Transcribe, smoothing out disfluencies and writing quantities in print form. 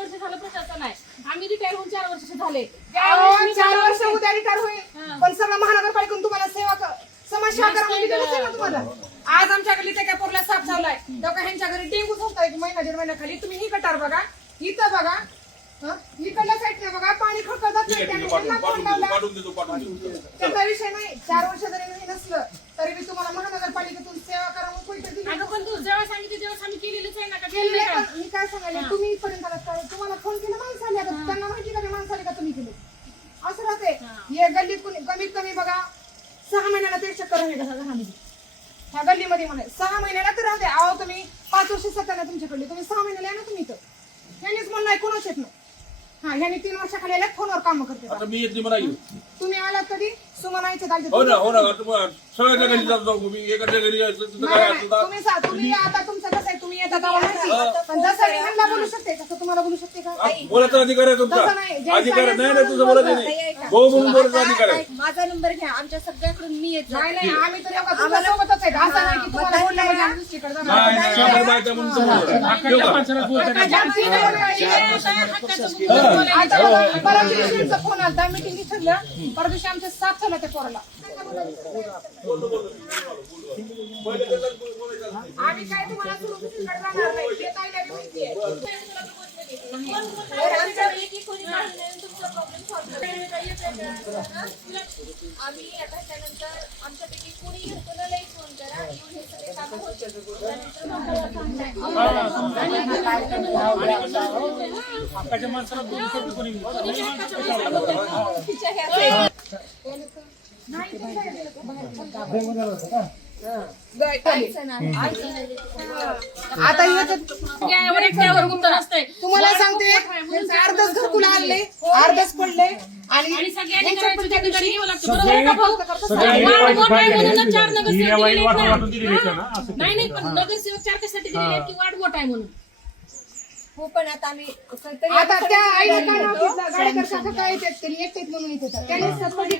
वर्ष झालं प्रशासन आहे. आम्ही रिटायर होऊन 4 वर्ष झाले. 4 वर्ष उद्या रिटायर होईल, पण सगळं महानगरपालिकेतून तुम्हाला समाजसेवा करावी लागेल तुम्हाला. आज आमच्याकडे ते काय पोरला साप चावलाय, तेव्हा ह्यांच्या घरी डेंगू होता 1 महिना 1.5 महिन्याखाली. तुम्ही ही गटार बघा, इथं बघा, इकडल्या साईडने बघा, पाणी खळखळत नाही. त्याचा विषय नाही. 4 वर्ष जरी नाही नसलं तरी मी तुम्हाला महानगरपालिकेतून सेवा करा म्हणून पैसे दिले. अगं पण तू जेव्हा सांगितलं तेव्हा आम्ही केलेलंच आहे ना. का केलेलं केलेलं आहे, का? पण मी काय सांगायला तुम्ही इथपर्यंत आलात का? तुम्हाला फोन केला माणसं आली, आता त्यांना माहिती का माणसं आली का तुम्ही केले? असं राहते. हे गल्लीत कमीत कमी बघा 6 महिन्याला ते चक्कर आहे घरामध्ये, ह्या गल्लीमध्ये म्हणे 6 महिन्याला तर राहते. अहो तुम्ही 5 वर्ष सत्ता ना तुमच्याकडे, तुम्ही 6 महिन्याला आहे ना तुम्ही इथं. ह्यानेच म्हणणं कोणाच येत नाही. हा, ह्याने 3 वर्षाखाली आल्या फोनवर काम करते. आता मी येते म्हणा येऊ. तुम्ही आलात कधी? सुमनाईचे दालते. हो ना सगळ्याच्या घरी जातो मी, एकाच्या घरी जायचं तिथं काय असतं. तुम्ही आता तुमचं कसं आहे, तुम्ही येतात पण जसं मी ह्यांना बोलू शकते तसं तुम्हाला बोलू शकते का? बोलायचा अधिकार आहे तुमचा. तसं नाही. अधिकार नाही ना तुझं बोलायचं नाही. भाऊ म्हणून बोलायचा अधिकार आहे. माझा नंबर घ्या, आमच्या सगळ्याकडून मी येत नाही नाही, आम्ही तर एका तुमच्या सोबतच आहे. असं नाही की तुम्हाला बोललं म्हणजे आम्ही दुसरीकडे जाणार. नाही नाही आपण बायका म्हणून बोलू. ठेवू का? परवा दिवशी फोन आला, मीटिंग ठरलं. परवा दिवशी आमच्या साथ झाला त्या पोराला. आम्ही काय तुम्हाला सुरक्षितकडे जाणार नाही, हे काय नाही माहिती आहे. आम्ही आता त्यानंतर आमच्यापैकी कोणी घरकुलालाही फोन करा, येऊन हे सगळे कामं हक्काच्या माणसाला बोलू शकतो कोणी. आता यावर एकट्यावर गुंतून असतंय. तुम्हाला सांगते, अर्धच घरकुल आणले, अर्धच पडले आणि आणि सगळ्यांनी करायचं त्या ठिकाणी घ्यावं लागतं. बरोबर का भाऊ? वाढ मोठा आहे म्हणून 4 नगरसेवक दिलेले आहेत ना. नाही नाही, पण नगरसेवक 4 कशासाठी दिलेले आहेत की वाढ मोठा आहे म्हणून. हो, पण आता आम्ही आता त्या आईला काय नाव घेतलं? गाडेकर काका काय येतात, त्यांनी एकटेच म्हणून येतात. त्यांनी